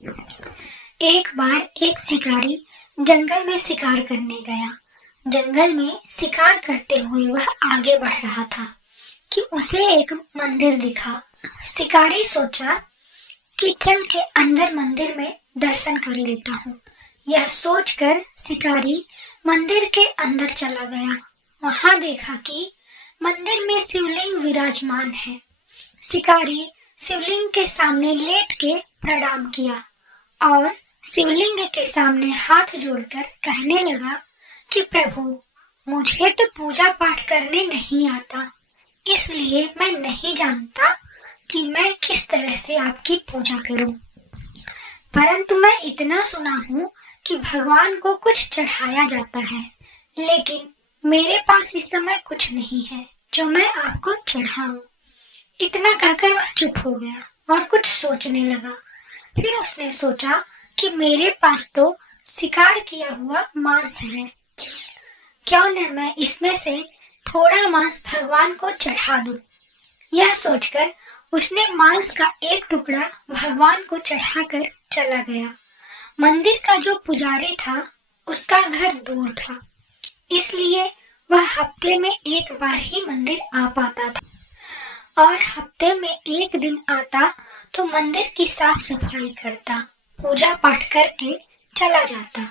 एक बार एक शिकारी जंगल में शिकार करने गया। जंगल में शिकार करते हुए वह आगे बढ़ रहा था कि उसे एक मंदिर दिखा। शिकारी सोचा कि चल के अंदर मंदिर में दर्शन कर लेता हूँ। यह सोचकर शिकारी मंदिर के अंदर चला गया। वहां देखा कि मंदिर में शिवलिंग विराजमान है। शिकारी शिवलिंग के सामने लेट के प्रणाम किया और शिवलिंग के सामने हाथ जोड़कर कहने लगा कि प्रभु, मुझे तो पूजा पाठ करने नहीं आता, इसलिए मैं नहीं जानता कि मैं किस तरह से आपकी पूजा करूं। परंतु मैं इतना सुना हूं कि भगवान को कुछ चढ़ाया जाता है, लेकिन मेरे पास इस समय कुछ नहीं है जो मैं आपको चढ़ाऊं। इतना कहकर वह चुप हो गया और कुछ सोचने लगा। फिर उसने सोचा कि मेरे पास तो शिकार किया हुआ मांस है, क्यों न मैं इसमें से थोड़ा मांस भगवान को चढ़ा दूं। यह सोचकर उसने मांस का एक टुकड़ा भगवान को चढ़ाकर चला गया। मंदिर का जो पुजारी था उसका घर दूर था, इसलिए वह हफ्ते में एक बार ही मंदिर आ पाता था और हफ्ते में एक दिन आता तो मंदिर की साफ सफाई करता, पूजा पाठ करके चला जाता।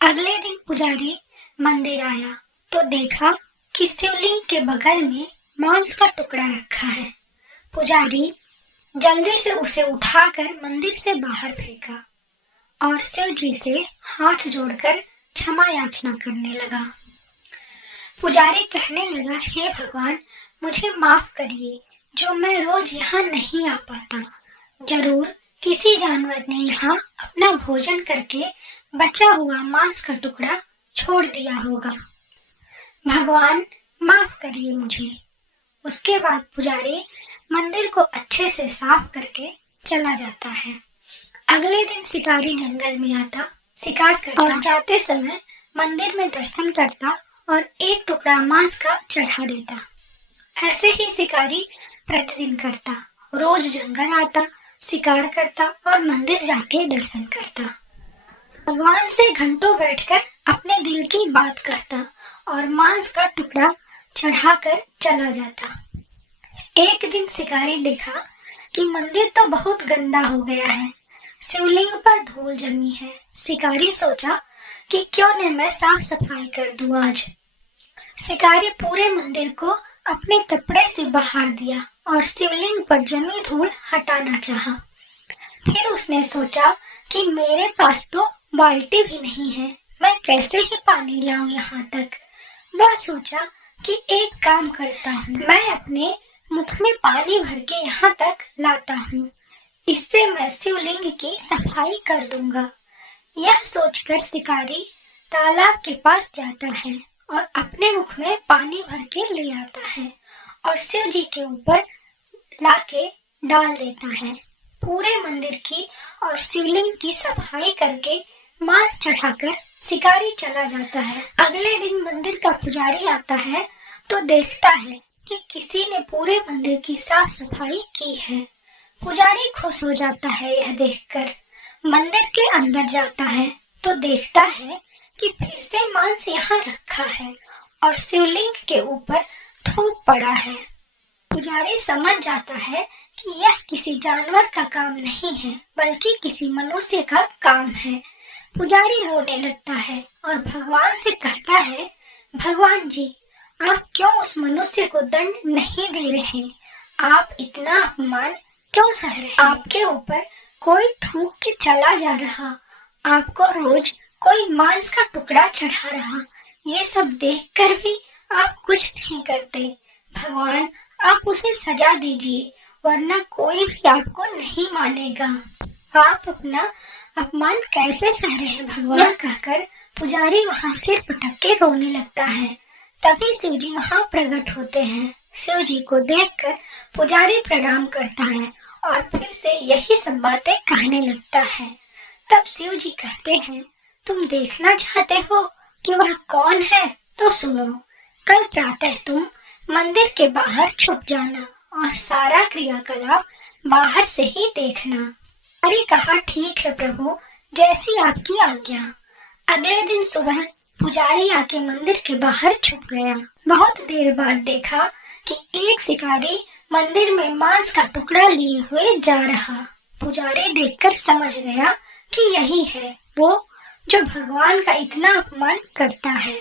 अगले दिन पुजारी मंदिर आया तो देखा कि शिवलिंग के बगल में मांस का टुकड़ा रखा है। पुजारी जल्दी से उसे उठाकर मंदिर से बाहर फेंका और शिव जी से हाथ जोड़कर क्षमा याचना करने लगा। पुजारी कहने लगा, हे भगवान, मुझे माफ करिए जो मैं रोज यहाँ नहीं आ पाता। जरूर किसी जानवर ने यहाँ अपना भोजन करके बचा हुआ मांस का टुकड़ा छोड़ दिया होगा। भगवान माफ करिए मुझे। उसके बाद पुजारी मंदिर को अच्छे से साफ करके चला जाता है। अगले दिन शिकारी जंगल में आता, शिकार करता और जाते समय मंदिर में दर्शन करता और एक टुकड़ा मांस का चढ़ा देता। ऐसे ही शिकारी प्रतिदिन करता, रोज जंगल आता, शिकार करता और मंदिर जाके दर्शन करता। भगवान से घंटों बैठकर अपने दिल की बात कहता और मांस का टुकड़ा चढ़ाकर चला जाता। एक दिन शिकारी देखा कि मंदिर तो बहुत गंदा हो गया है, शिवलिंग पर धूल जमी है। शिकारी सोचा कि क्यों न मैं साफ सफाई कर दूं आज। शिकारी पूरे मंदिर को अपने कपड़े से बहार दिया और शिवलिंग पर जमी धूल हटाना चाहा। फिर उसने सोचा कि मेरे पास तो बाल्टी भी नहीं है, मैं कैसे ही पानी लाऊं यहाँ तक। वह सोचा कि एक काम करता हूँ, मैं अपने मुख में पानी भर के यहाँ तक लाता हूँ, इससे मैं शिवलिंग की सफाई कर दूंगा। यह सोचकर शिकारी तालाब के पास जाता है और अपने मुख में पानी भर के ले आता है और शिव जी के ऊपर लाके डाल देता है। पूरे मंदिर की और शिवलिंग की सफाई करके मांस चढ़ाकर शिकारी चला जाता है। अगले दिन मंदिर का पुजारी आता है तो देखता है कि किसी ने पूरे मंदिर की साफ सफाई की है। पुजारी खुश हो जाता है यह देखकर। मंदिर के अंदर जाता है तो देखता है कि फिर से मांस यहाँ रखा है और शिवलिंग के ऊपर थूक पड़ा है। पुजारी समझ जाता है कि यह किसी जानवर का काम नहीं है, बल्कि किसी मनुष्य का काम है। पुजारी रोने लगता है और भगवान से कहता है, भगवान जी, आप क्यों उस मनुष्य को दंड नहीं दे रहे? आप इतना अपमान क्यों सह रहे? आपके ऊपर कोई थूक के चला जा रहा, आपको रोज कोई मांस का टुकड़ा चढ़ा रहा, ये सब देखकर भी आप कुछ नहीं करते। भगवान, आप उसे सजा दीजिए, वरना कोई भी आपको नहीं मानेगा। आप अपना अपमान कैसे सह रहे हैं भगवान? यह कहकर पुजारी वहाँ सिर पटक के रोने लगता है। तभी शिव जी वहाँ प्रकट होते हैं। शिव जी को देखकर पुजारी प्रणाम करता है और फिर से यही सब बातें कहने लगता है। तब शिव जी कहते हैं, तुम देखना चाहते हो कि वह कौन है? तो सुनो, कल प्रातः तुम मंदिर के बाहर छुप जाना और सारा क्रियाकलाप बाहर से ही देखना। अरे कहा, ठीक है प्रभु, जैसी आपकी आज्ञा। अगले दिन सुबह पुजारी आके मंदिर के बाहर छुप गया। बहुत देर बाद देखा कि एक शिकारी मंदिर में मांस का टुकड़ा लिए हुए जा रहा। पुजारी देखकर समझ गया कि यही है वो जो भगवान का इतना अपमान करता है।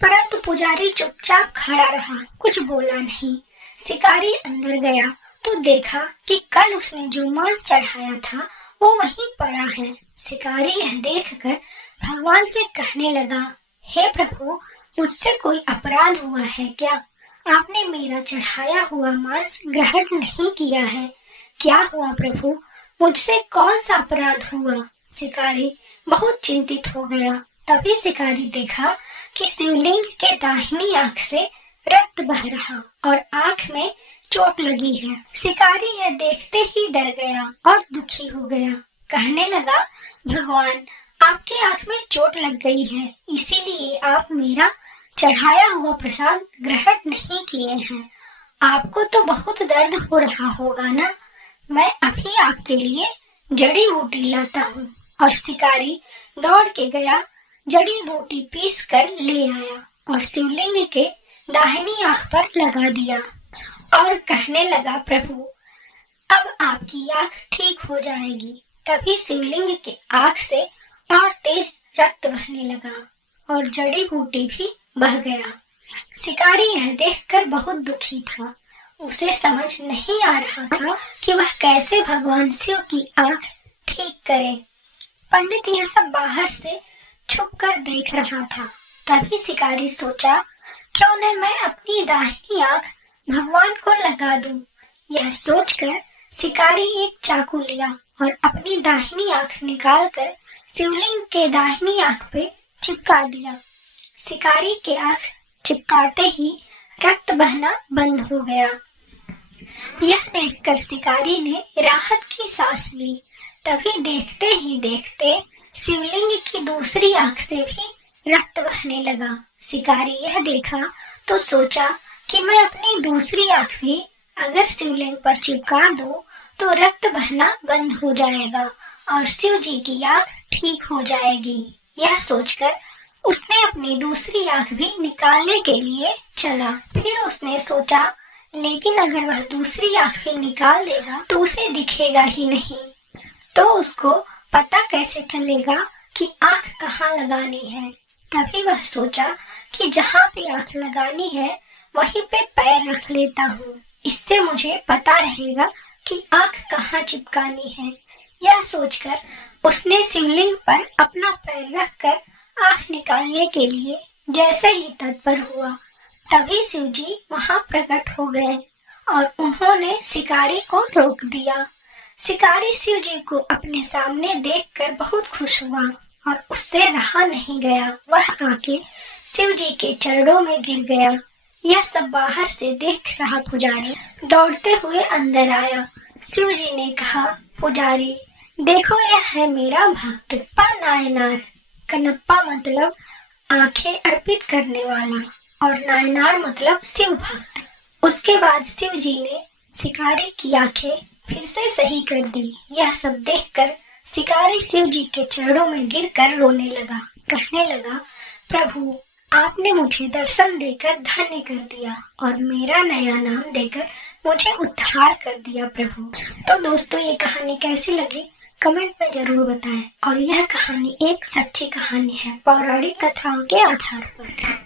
परंतु पुजारी चुपचाप खड़ा रहा, कुछ बोला नहीं। शिकारी अंदर गया तो देखा कि कल उसने जो मांस चढ़ाया था वो वहीं पड़ा है। शिकारी यह देखकर भगवान से कहने लगा, हे प्रभु, मुझसे कोई अपराध हुआ है क्या? आपने मेरा चढ़ाया हुआ मांस ग्रहण नहीं किया है। क्या हुआ प्रभु, मुझसे कौन सा अपराध हुआ? शिकारी बहुत चिंतित हो गया। तभी शिकारी देखा कि शिवलिंग के दाहिनी आंख से रक्त बह रहा और आंख में चोट लगी है। शिकारी यह देखते ही डर गया और दुखी हो गया। कहने लगा, भगवान, आपके आंख में चोट लग गई है, इसीलिए आप मेरा चढ़ाया हुआ प्रसाद ग्रहण नहीं किए हैं। आपको तो बहुत दर्द हो रहा होगा ना? मैं अभी आपके लिए जड़ी बूटी लाता हूँ। और शिकारी दौड़ के गया, जड़ी बूटी पीस कर ले आया और शिवलिंग के दाहिनी आंख पर लगा दिया और कहने लगा, प्रभु, अब आपकी आंख ठीक हो जाएगी। तभी शिवलिंग के आंख से और तेज रक्त बहने लगा और जड़ी बूटी भी बह गया। शिकारी यह देखकर बहुत दुखी था। उसे समझ नहीं आ रहा था कि वह कैसे भगवान शिव की आंख ठीक करे। पंडित यह सब बाहर से छुपकर देख रहा था। तभी शिकारी सोचा, क्यों न मैं अपनी दाहिनी आंख भगवान को लगा दूं। यह सोचकर शिकारी एक चाकू लिया और अपनी दाहिनी आंख निकालकर शिवलिंग के दाहिनी आंख पे चिपका दिया। शिकारी के आंख चिपकाते ही रक्त बहना बंद हो गया। यह देखकर शिकारी ने राहत की सांस ली। तभी देखते ही देखते शिवलिंग की दूसरी आंख से भी रक्त बहने लगा। शिकारी यह देखा तो सोचा कि मैं अपनी दूसरी आंख भी अगर शिवलिंग पर चिपका दूं तो रक्त बहना बंद हो जाएगा और शिव जी की आंख ठीक हो जाएगी। यह सोचकर उसने अपनी दूसरी आंख भी निकालने के लिए चला। फिर उसने सोचा, लेकिन अगर वह दूसरी आंख भी निकाल देगा तो उसे दिखेगा ही नहीं, तो उसको पता कैसे चलेगा कि आंख कहाँ लगानी है। तभी वह सोचा कि जहाँ पे आंख लगानी है वहीं पे पैर रख लेता हूँ, इससे मुझे पता रहेगा कि आंख कहाँ चिपकानी है। यह सोचकर उसने शिवलिंग पर अपना पैर रखकर आंख निकालने के लिए जैसे ही तत्पर हुआ, तभी शिव जी वहां प्रकट हो गए और उन्होंने शिकारी को रोक दिया। शिकारी शिव जी को अपने सामने देखकर बहुत खुश हुआ और उससे रहा नहीं गया। वह आके शिव जी के चरणों में गिर गया। यह सब बाहर से देख रहा पुजारी दौड़ते हुए अंदर आया। शिव जी ने कहा, पुजारी देखो, यह है मेरा भक्त कनप्पा नायनार। कनप्पा मतलब आंखें अर्पित करने वाला और नायनार मतलब शिव भक्त। उसके बाद शिव जी ने शिकारी की आंखें फिर से सही कर दी। यह सब देखकर शिकारी शिव जी के चरणों में गिरकर रोने लगा। कहने लगा, प्रभु, आपने मुझे दर्शन देकर धन्य कर दिया और मेरा नया नाम देकर मुझे उद्धार कर दिया प्रभु। तो दोस्तों, ये कहानी कैसी लगी कमेंट में जरूर बताएं। और यह कहानी एक सच्ची कहानी है, पौराणिक कथाओं के आधार पर।